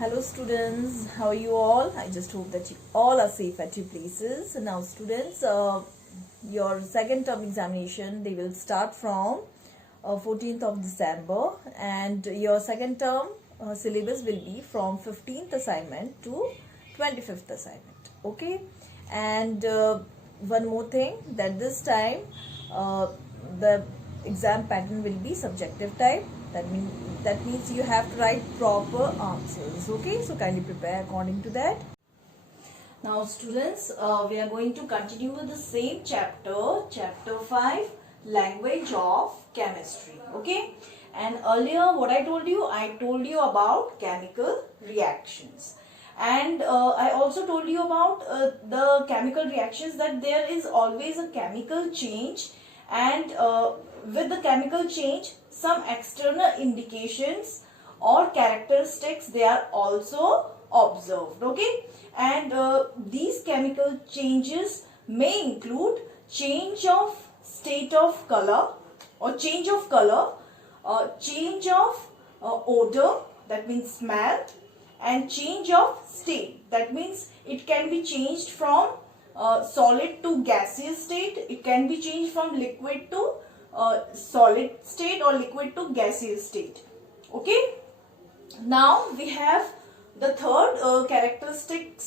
Hello students, how are you all? I just hope that you all are safe at your places. Now students, your second term examination, they will start from 14th of December, and your second term syllabus will be from 15th assignment to 25th assignment. Okay, and one more thing, that this time the exam pattern will be subjective type. That means you have to write proper answers. Okay, so kindly prepare according to that. Now students, we are going to continue with the same chapter 5, language of chemistry. Okay, and earlier what I told you about chemical reactions, and I also told you about the chemical reactions, that there is always a chemical change, and with the chemical change some external indications or characteristics, they are also observed. Okay, and these chemical changes may include change of state of color, or change of color, change of odor, that means smell, and change of state, that means it can be changed from solid to gaseous state, it can be changed from liquid to solid state, or liquid to gaseous state. Okay, now we have the third characteristic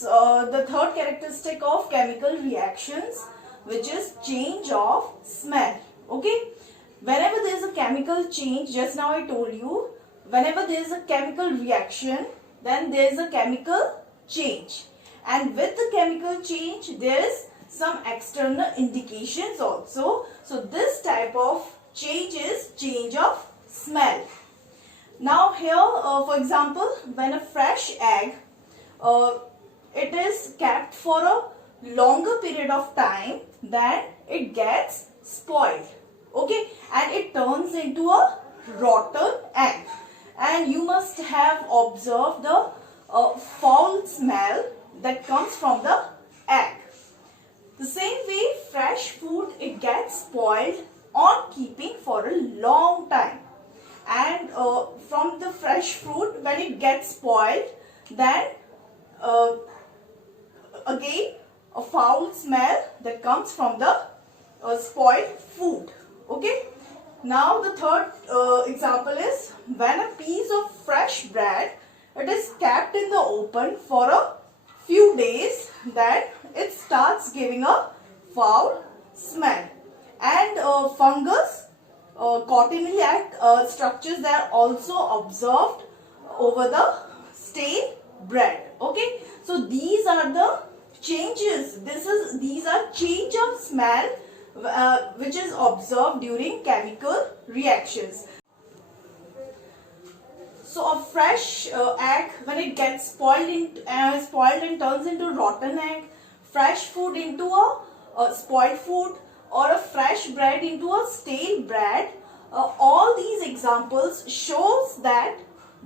of chemical reactions, which is change of smell. Okay, whenever there is a chemical change, just now I told you, whenever there is a chemical reaction, then there is a chemical change, and with the chemical change there is some external indications also. So this type of change is change of smell. Now here, for example, when a fresh egg, it is kept for a longer period of time, then it gets spoiled. Okay, and it turns into a rotten egg, and you must have observed the foul smell that comes from the egg. The same way, fresh food, it gets spoiled on keeping for a long time, and from the fresh fruit, when it gets spoiled, then again a foul smell that comes from the spoiled food. Okay, now the third example is when a piece of fresh bread, it is kept in the open for a few days, then it starts giving a foul smell, and fungus, cottonelle-like structures, they are also observed over the stale bread. Okay, so these are the changes. These are change of smell which is observed during chemical reactions. So a fresh egg, when it gets spoiled and turns into rotten egg, fresh food into a spoiled food, or a fresh bread into a stale bread, all these examples shows that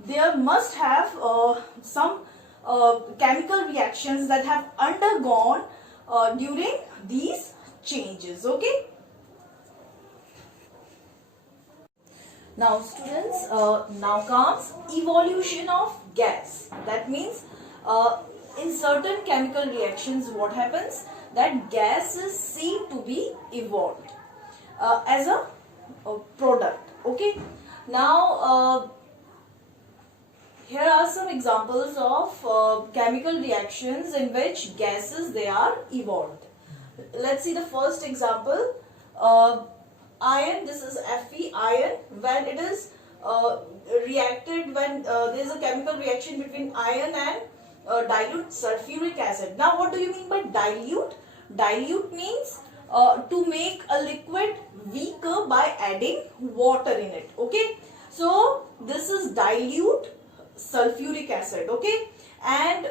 there must have some chemical reactions that have undergone during these changes. Okay. Now students, now comes evolution of gas. That means in certain chemical reactions, what happens, that gas is seen to be evolved as a product. Okay, now here are some examples of chemical reactions in which gases, they are evolved. Let's see the first example. Iron, this is Fe, iron, when it is reacted, when there is a chemical reaction between iron and dilute sulfuric acid. Now what do you mean by dilute? Dilute means to make a liquid weaker by adding water in it. Okay, so this is dilute sulfuric acid. Okay, and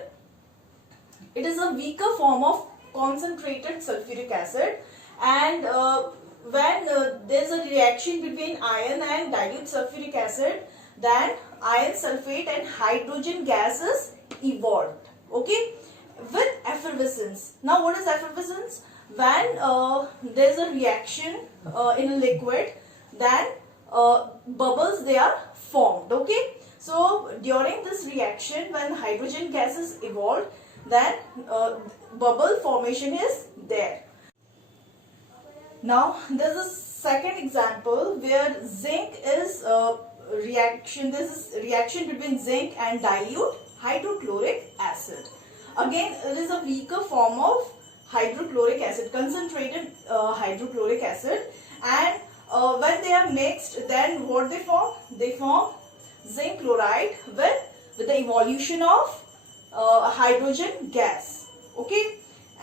it is a weaker form of concentrated sulfuric acid, and when there is a reaction between iron and dilute sulfuric acid, then iron sulfate and hydrogen gas is evolved. Okay, with effervescence. Now what is effervescence? When there is a reaction in a liquid, then bubbles, they are formed. Okay, So during this reaction, when hydrogen gas is evolved, then bubble formation is there. Now there is a second example where zinc is reaction. This is reaction between zinc and dilute hydrochloric acid. Again, it is a weaker form of hydrochloric acid, concentrated hydrochloric acid, and when they are mixed, then what they form? They form zinc chloride with the evolution of hydrogen gas. Okay,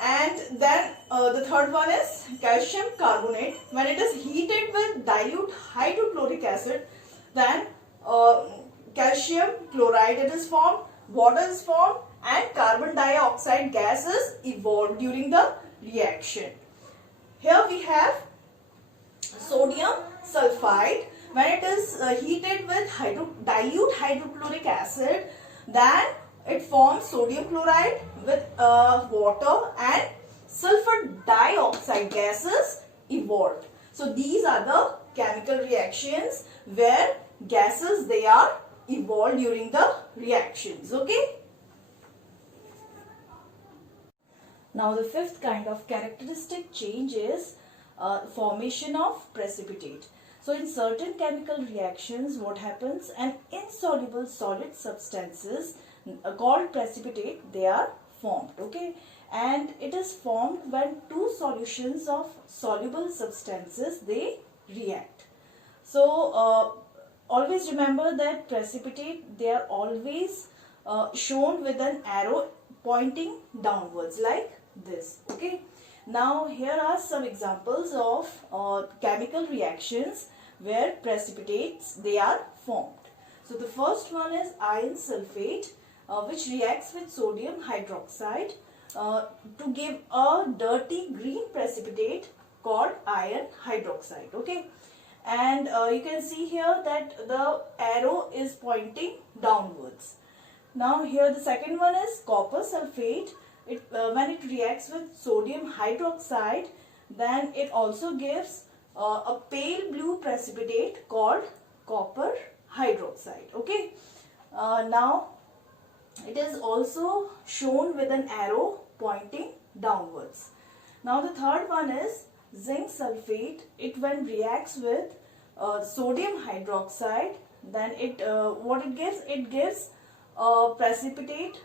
and then the third one is calcium carbonate. When it is heated with dilute hydrochloric acid, then calcium chloride it is formed, water is formed, and carbon dioxide gas is evolved during the reaction. Here we have sodium sulfide. When it is heated with dilute hydrochloric acid, then it forms sodium chloride with water, and sulfur dioxide gases evolved. So these are the chemical reactions where gases they are evolved during the reactions. Okay. Now the fifth kind of characteristic change is formation of precipitate. So in certain chemical reactions, what happens? An insoluble solid substances called precipitate, they are formed. Okay, and it is formed when two solutions of soluble substances they react. So always remember that precipitate, they are always shown with an arrow pointing downwards like this. Okay, now here are some examples of chemical reactions where precipitates they are formed. So the first one is iron sulfate, which reacts with sodium hydroxide to give a dirty green precipitate called iron hydroxide. Okay, and you can see here that the arrow is pointing downwards. Now here the second one is copper sulfate. When it reacts with sodium hydroxide, then it also gives a pale blue precipitate called copper hydroxide. Okay, now it is also shown with an arrow pointing downwards. Now the third one is zinc sulfate. It when reacts with sodium hydroxide, then what it gives? It gives precipitate,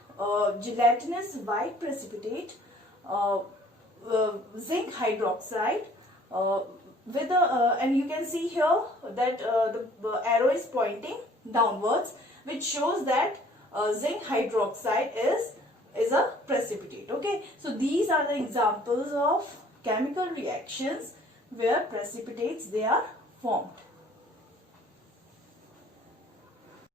gelatinous white precipitate, zinc hydroxide with and you can see here that the arrow is pointing downwards, which shows that zinc hydroxide is a precipitate. Okay, so these are the examples of chemical reactions where precipitates they are formed.